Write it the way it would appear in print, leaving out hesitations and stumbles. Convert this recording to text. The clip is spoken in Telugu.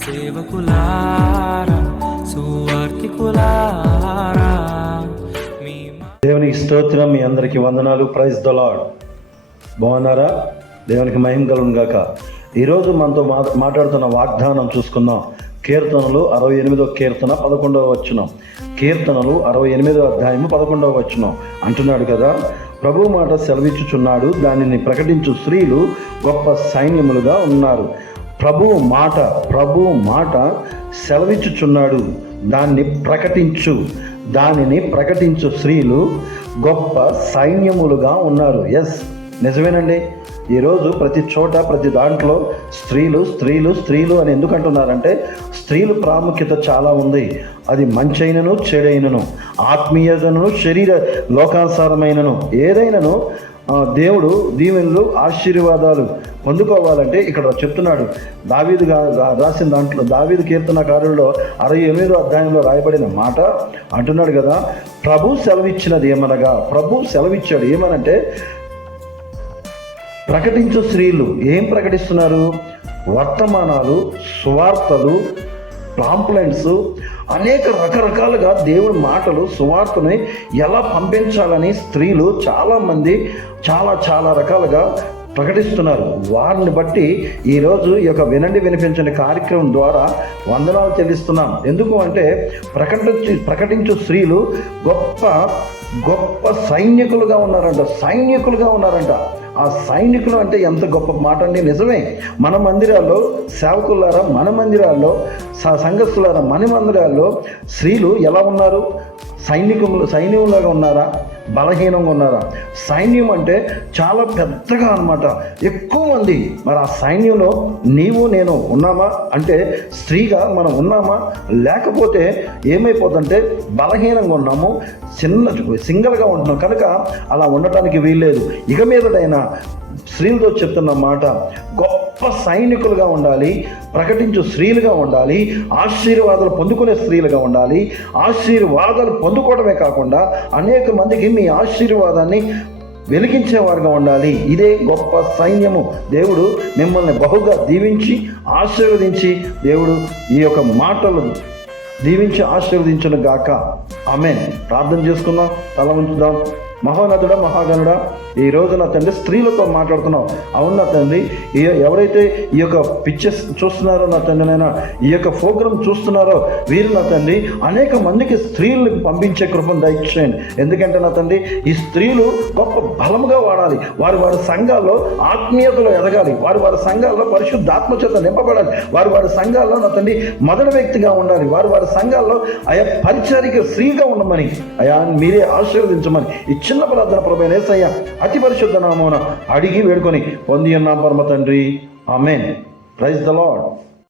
సేవకులారా సువార్తికులారా దేవునికి స్తోత్రం. మీ అందరికీ వందనాలు. Praise the Lord. బాగున్నారా? దేవునికి మహిమ కలుగును గాక. ఈరోజు మనతో మాట్లాడుతున్న వాగ్దానం చూసుకుందాం. కీర్తనలు 68వ కీర్తన 11వ వచనం. కీర్తనలు 68వ అధ్యాయము 11వ వచనం అంటున్నాడు కదా, ప్రభు మాట సెలవిచ్చుచున్నాడు, దానిని ప్రకటించు స్త్రీలు గొప్ప సైన్యములుగా ఉన్నారు. ప్రభు మాట సెలవిచ్చుచున్నాడు, దానిని ప్రకటించు స్త్రీలు గొప్ప సైన్యములుగా ఉన్నారు. ఎస్, నిజమేనండి. ఈరోజు ప్రతి చోట ప్రతి దాంట్లో స్త్రీలు స్త్రీలు స్త్రీలు అని ఎందుకు అంటున్నారంటే, స్త్రీలు ప్రాముఖ్యత చాలా ఉంది. అది మంచైనను చెడైనను, ఆత్మీయతను శరీర లోకానుసారమైనను ఏదైనాను దేవుడు దీవెనలు ఆశీర్వాదాలు పొందుకోవాలంటే ఇక్కడ చెప్తున్నాడు. దావీదు రాసిన దాంట్లో దావీదు కీర్తనకారుల్లో 68వ అధ్యాయంలో రాయబడిన మాట అంటున్నాడు కదా, ప్రభు సెలవిచ్చినది ఏమనగా, ప్రభు సెలవిచ్చాడు ఏమనంటే, ప్రకటించు స్త్రీలు ఏం ప్రకటిస్తున్నారు? వర్తమానాలు, సువార్తలు, పాంప్లెంట్స్, అనేక రకరకాలుగా దేవుడి మాటలు, సువార్తని ఎలా పంపించాలని స్త్రీలు చాలామంది చాలా రకాలుగా ప్రకటిస్తున్నారు. వారిని బట్టి ఈరోజు ఈ యొక్క వినండి వినిపించని కార్యక్రమం ద్వారా వందనాలు చెల్లిస్తున్నాం. ఎందుకు అంటే ప్రకటించు స్త్రీలు గొప్ప సైనికులుగా ఉన్నారంట. ఆ సైనికులు అంటే ఎంత గొప్ప మాట అండి. నిజమే, మన మందిరాల్లో సేవకులారా, మన మందిరాల్లో సంఘస్థులారా, మన మందిరాల్లో స్త్రీలు ఎలా ఉన్నారు? సైన్యంలాగా ఉన్నారా? బలహీనంగా ఉన్నారా? సైన్యం అంటే చాలా పెద్దగా అన్నమాట, ఎక్కువ మంది. మరి ఆ సైన్యంలో నీవు నేను ఉన్నామా అంటే, స్త్రీగా మనం ఉన్నామా? లేకపోతే ఏమైపోతుందంటే బలహీనంగా ఉన్నాము, సింగిల్గా ఉంటున్నాం. కనుక అలా ఉండటానికి వీల్లేదు. ఇక మీదటైనా స్త్రీలతో చెప్తున్న మాట, గొప్ప సైనికులుగా ఉండాలి, ప్రకటించు స్త్రీలుగా ఉండాలి, ఆశీర్వాదాలు పొందుకునే స్త్రీలుగా ఉండాలి. ఆశీర్వాదాలు పొందుకోవడమే కాకుండా అనేక మందికి మీ ఆశీర్వాదాన్ని వెలిగించేవారుగా ఉండాలి. ఇదే గొప్ప సైన్యము. దేవుడు మిమ్మల్ని బహుగా దీవించి ఆశీర్వదించి, దేవుడు ఈ యొక్క మాటలు దీవించి ఆశీర్వదించును గాక. ఆమేన్. ప్రార్థన చేసుకుందాం, తల ఉంచుదాం. మహోన్నతుడా, మహాగణుడా, ఈ రోజు నా తండ్రి స్త్రీలతో మాట్లాడుతున్నావు. అవును నా తండ్రి, ఎవరైతే ఈ యొక్క పిక్చర్స్ చూస్తున్నారో నా తండ్రి, నైనా ఈ యొక్క ప్రోగ్రామ్ చూస్తున్నారో వీరు నా తండ్రి అనేక మందికి స్త్రీలను పంపించే కృపను దయచేయండి. ఎందుకంటే నా తండ్రి, ఈ స్త్రీలు గొప్ప బలముగా వాడాలి. వారి సంఘాల్లో ఆత్మీయతలో ఎదగాలి. వారి సంఘాల్లో పరిశుద్ధాత్మ చేత నింపబడాలి. వారి సంఘాల్లో నా తండ్రి మొదటి వ్యక్తిగా ఉండాలి. వారి సంఘాల్లో ఆయా పరిచారిక స్త్రీగా ఉండమని, అయా మీరే ఆశీర్వదించమని ఈ చిన్న ప్రార్థన ప్రభువైన యేసయ్య అతి పరిశుద్ధ నామమున అడిగి వేడుకొని పొంది ఉన్నాం పరమ తండ్రి. ఆమేన్. Praise the lord.